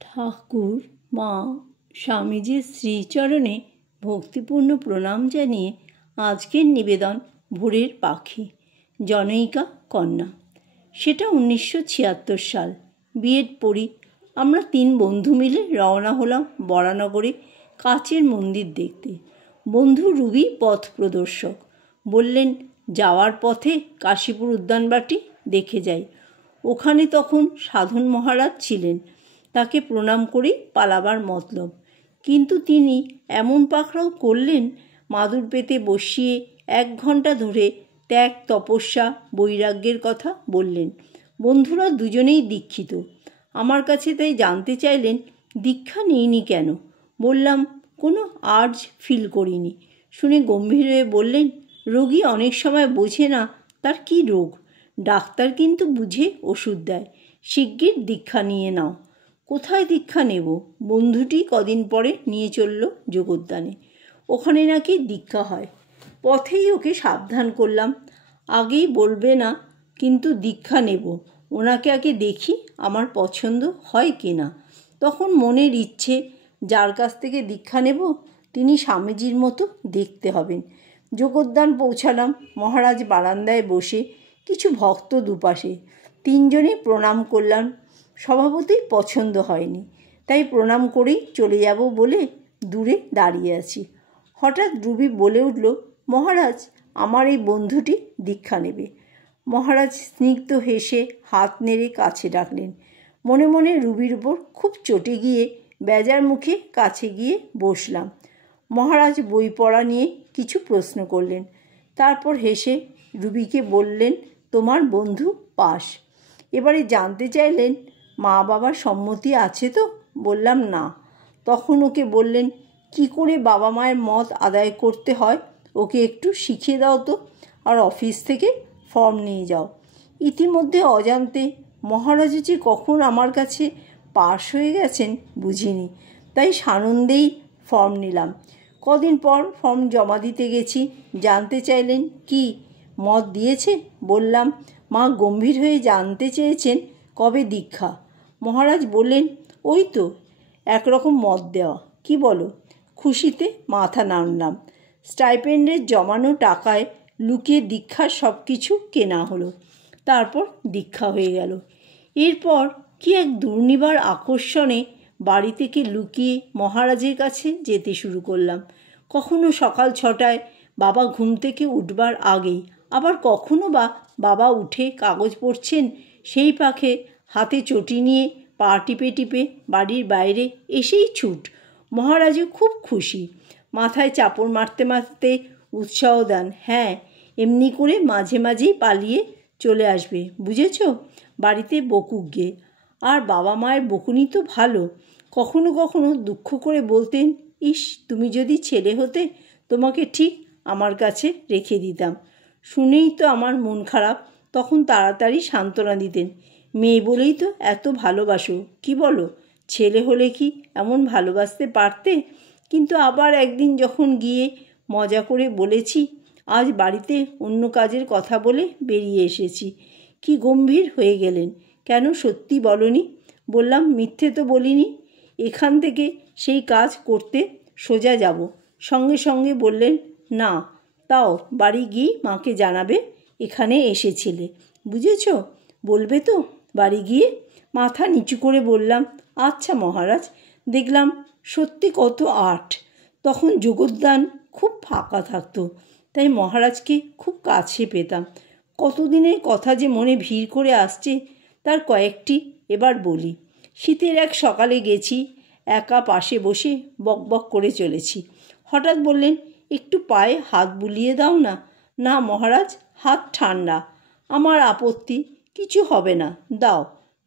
ঠাকুর মা স্বামীজির শ্রীচরণে ভক্তিপূর্ণ প্রণাম জানিয়ে আজকের নিবেদন ভোরের পাখি, জনৈকা কন্যা। সেটা 1976 সাল। বিএড পড়ি। আমরা 3 বন্ধু মিলে রওনা হলাম বরানগরে কাচের মন্দির দেখতে। বন্ধু রুবি পথ প্রদর্শক। বললেন, যাওয়ার পথে কাশীপুর উদ্যানবাটি দেখে যাই। ওখানে তখন সাধন মহারাজ ছিলেন। তাকে প্রণাম করেই পালাবার মতলব। কিন্তু তিনি এমন পাকড়াও করলেন, মাদুর পেতে বসিয়ে 1 ঘন্টা ধরে ত্যাগ, তপস্যা, বৈরাগ্যের কথা বললেন। বন্ধুরা দুজনেই দীক্ষিত। আমার কাছে তাই জানতে চাইলেন, দীক্ষা নিইনি কেন? বললাম, কোনো আর্জ ফিল করিনি। শুনে গম্ভীর হয়ে বললেন, রোগী অনেক সময় বোঝে না তার কী রোগ। ডাক্তার কিন্তু বুঝে ওষুধ দেয়। শিগগির দীক্ষা নিয়ে নাও। কোথায় দীক্ষা নেব? বন্ধুটি কদিন পরে নিয়ে চলল যোগোদ্যানে। ওখানে নাকি দীক্ষা হয়। পথেই ওকে সাবধান করলাম, আগেই বলবে না, কিন্তু দীক্ষা নেব। ওনাকে আগে দেখি আমার পছন্দ হয় কি না। তখন মনের ইচ্ছে, যার কাছ থেকে দীক্ষা নেব তিনি স্বামীজির মতো দেখতে হবেন। যোগোদ্যান পৌঁছালাম। মহারাজ বারান্দায় বসে, কিছু ভক্ত দুপাশে। 3 জনে প্রণাম করলাম। স্বভাবতই পছন্দ হয়নি, তাই প্রণাম করেই চলে যাব বলে দূরে দাঁড়িয়ে আছি। হঠাৎ রুবি বলে উঠল, মহারাজ, আমার এই বন্ধুটি দীক্ষা নেবে। মহারাজ স্নিগ্ধ হেসে হাত নেড়ে কাছে ডাকলেন। মনে মনে রুবির উপর খুব চটে গিয়ে বেজার মুখে কাছে গিয়ে বসলাম। মহারাজ বই পড়া নিয়ে কিছু প্রশ্ন করলেন। তারপর হেসে রুবিকে বললেন, তোমার বন্ধু পাস। এবারে জানতে চাইলেন, মা বাবার সম্মতি আছে তো? বললাম না। তখন ওকে বললেন, কি করে বাবা মায়ের মত আদায় করতে হয় ওকে একটু শিখিয়ে দাও তো, আর অফিস থেকে ফর্ম নিয়ে যাও। ইতিমধ্যে অজান্তে মহারাজ যে কখন আমার কাছে পাশ হয়ে গেছেন বুঝিনি, তাই সানন্দেই ফর্ম নিলাম। কদিন পর ফর্ম জমা দিতে গেছি। জানতে চাইলেন, কি মত দিয়েছে? বললাম, মা গম্ভীর হয়ে জানতে চেয়েছেন কবে দীক্ষা। মহারাজ বললেন, ওই তো একরকম মত দেওয়া, কি বলো? খুশিতে মাথা নাড়লাম। স্টাইপেন্ডের জমানো টাকায় লুকিয়ে দীক্ষার সব কিছু কেনা হলো। তারপর দীক্ষা হয়ে গেল। এরপর কি এক দুর্নিবার আকর্ষণে বাড়ি থেকে লুকিয়ে মহারাজের কাছে যেতে শুরু করলাম। কখনো সকাল 6টায়, বাবা ঘুম থেকে উঠবার আগেই, আবার কখনো বা বাবা উঠে কাগজ পড়ছেন, সেই পাখে হাতে চটি নিয়ে পা টিপে টিপে বাড়ির বাইরে এসেই ছুট। মহারাজও খুব খুশি। মাথায় চাপড় মারতে মারতে উৎসাহ দেন, হ্যাঁ, এমনি করে মাঝে মাঝেই পালিয়ে চলে আসবে, বুঝেছ? বাড়িতে বকুক গে। আর বাবা মায়ের বকুনি তো ভালো। কখনো কখনো দুঃখ করে বলতেন, ইস, তুমি যদি ছেলে হতে তোমাকে ঠিক আমার কাছে রেখে দিতাম। শুনেই তো আমার মন খারাপ। তখন তাড়াতাড়ি সান্ত্বনা দিতেন, মেয়ে বলেই তো এত ভালোবাসো, কি বলো? ছেলে হলে কি এমন ভালোবাসতে পারতে? কিন্তু আবার একদিন যখন গিয়ে মজা করে বলেছি, আজ বাড়িতে অন্য কাজের কথা বলে বেরিয়ে এসেছি, কি গম্ভীর হয়ে গেলেন। কেন, সত্যি বলনি? বললাম, মিথ্যে তো বলিনি। এখান থেকে সেই কাজ করতে সোজা যাব। সঙ্গে সঙ্গে বললেন, না, তাও বাড়ি গিয়ে মাকে জানাবে এখানে এসেছিলে, বুঝেছ? বলবে তো বাড়ি গিয়ে? মাথা নিচু করে বললাম, আচ্ছা মহারাজ। দেখলাম সত্যি কত আট। তখন যোগোদ্যান খুব ফাঁকা থাকতো, তাই মহারাজকে খুব কাছে পেতাম। কতদিনের কথা যে মনে ভিড় করে আসছে, তার কয়েকটি এবার বলি। শীতের এক সকালে গেছি, একা পাশে বসে বকবক করে চলেছি। হঠাৎ বললেন, একটু পায়ে হাত বুলিয়ে দাও না। না মহারাজ, হাত ঠান্ডা। আমার আপত্তি, কিছু হবে না, দাও।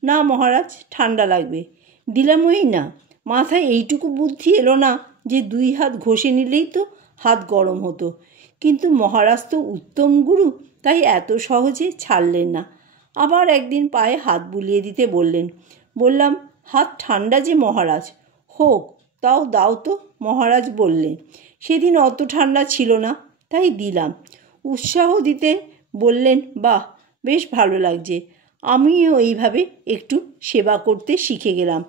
না মহারাজ, ঠান্ডা লাগবে। দিলামই না। মাথায় এইটুকু বুদ্ধি এলো না যে 2 হাত ঘষে নিলেই তো হাত গরম হতো। কিন্তু মহারাজ তো উত্তম গুরু, তাই এত সহজে ছাড়লেন না। আবার একদিন পায়ে হাত বুলিয়ে দিতে বললেন। বললাম, হাত ঠান্ডা যে মহারাজ। হোক, তাও দাও তো, মহারাজ বললেন। সেদিন অত ঠান্ডা ছিল না, তাই দিলাম। উৎসাহ দিতে বললেন, বাহ, বেশ ভালো লাগছে। আমিও এইভাবে একটু সেবা করতে শিখে গেলাম।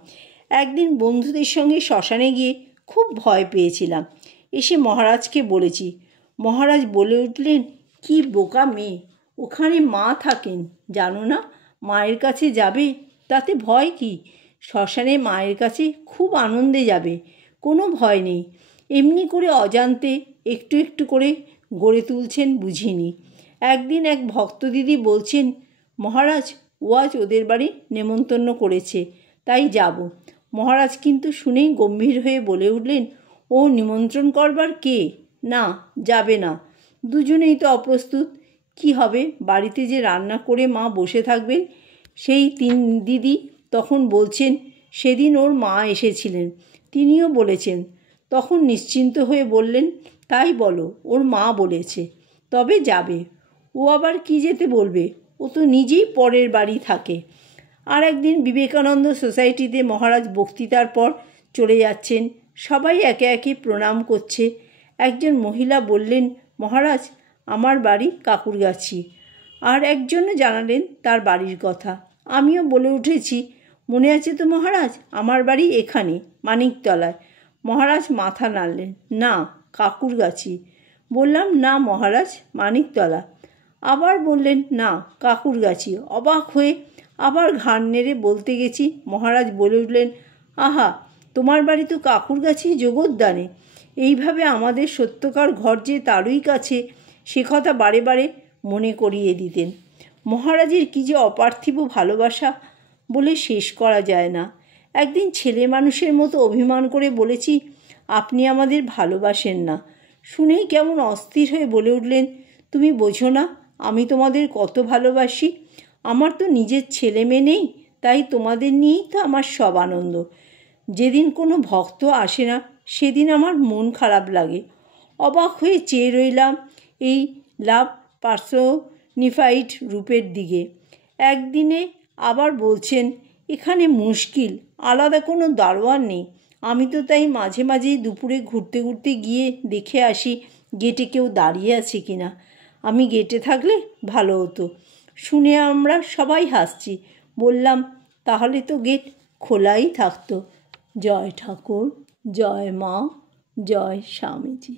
একদিন বন্ধুদের সঙ্গে শ্মশানে গিয়ে খুব ভয় পেয়েছিলাম। এসে মহারাজকে বলেছি। মহারাজ বলে উঠলেন, কি বোকা মেয়ে, ওখানে মা থাকেন জানো না? মায়ের কাছে যাবে, তাতে ভয় কি? শ্মশানে মায়ের কাছে খুব আনন্দে যাবে, কোনো ভয় নেই। এমনি করে অজান্তে একটু একটু করে গড়ে তুলছেন বুঝিনি। একদিন এক ভক্ত দিদি বলছেন, মহারাজ ও আজ ওদের বাড়ি নেমন্তন্ন করেছে, তাই যাব। মহারাজ কিন্তু শুনেই গম্ভীর হয়ে বলে উঠলেন, ও নিমন্ত্রণ করবার কে? না, যাবে না। দুজনেই তো অপ্রস্তুত। কি হবে? বাড়িতে যে রান্না করে মা বসে থাকবেন। সেই দিদি তখন বলছেন, সেদিন ওর মা এসেছিলেন, তিনিও বলেছেন। তখন নিশ্চিন্ত হয়ে বললেন, তাই বলো, ওর মা বলেছে, তবে যাবে। ও আবার কি যেতে বলবে? ও তো নিজেই পরের বাড়ি থাকে। আর একদিন বিবেকানন্দ সোসাইটিতে মহারাজ বক্তৃতার পর চলে যাচ্ছেন, সবাই একে একে প্রণাম করছে। একজন মহিলা বললেন, মহারাজ আমার বাড়ি কাকুরগাছি। আর একজনও জানালেন তার বাড়ির কথা। আমিও বলে উঠেছি, মনে আছে তো মহারাজ, আমার বাড়ি এখানে মানিকতলায়। মহারাজ মাথা নাড়লেন, না, কাকুরগাছি। বললাম, না মহারাজ, মানিকতলা। আবার বললেন, না, কাকুরগাছি। অবাক হয়ে আবার ঘাড় নেড়ে বলতে গেছি। মহারাজ বলে উঠলেন, আহা, তোমার বাড়ি তো কাকুরগাছি জগদ্দানে। এইভাবে আমাদের সত্যকার ঘর যে তারই কাছে, সে কথা বারে বারে মনে করিয়ে দিতেন। মহারাজের কী যে অপার্থিব ভালোবাসা, বলে শেষ করা যায় না। একদিন ছেলে মানুষের মতো অভিমান করে বলেছি, আপনি আমাদের ভালোবাসেন না। শুনেই কেমন অস্থির হয়ে বলে উঠলেন, তুমি বোঝো না আমি তোমাদের কত ভালোবাসি। আমার তো নিজের ছেলে মেয়ে নেই, তাই তোমাদের নিয়েই তো আমার সব আনন্দ। যেদিন কোনো ভক্ত আসে না, সেদিন আমার মন খারাপ লাগে। অবাক হয়ে চেয়ে রইলাম এই লাভ পার্সোনিফাইড রূপের দিকে। একদিনে আবার বলছেন, এখানে মুশকিল, আলাদা কোনো দারোয়ান নেই। আমি তো তাই মাঝে মাঝেই দুপুরে ঘুরতে ঘুরতে গিয়ে দেখে আসি গেটে কেউ দাঁড়িয়ে আছে কি না। আমি গেটে থাকলে ভালো হতো। শুনে আমরা সবাই হাসছি। বললাম, তাহলে তো গেট খোলাই থাকতো। জয় ঠাকুর, জয় মা, জয় স্বামীজি।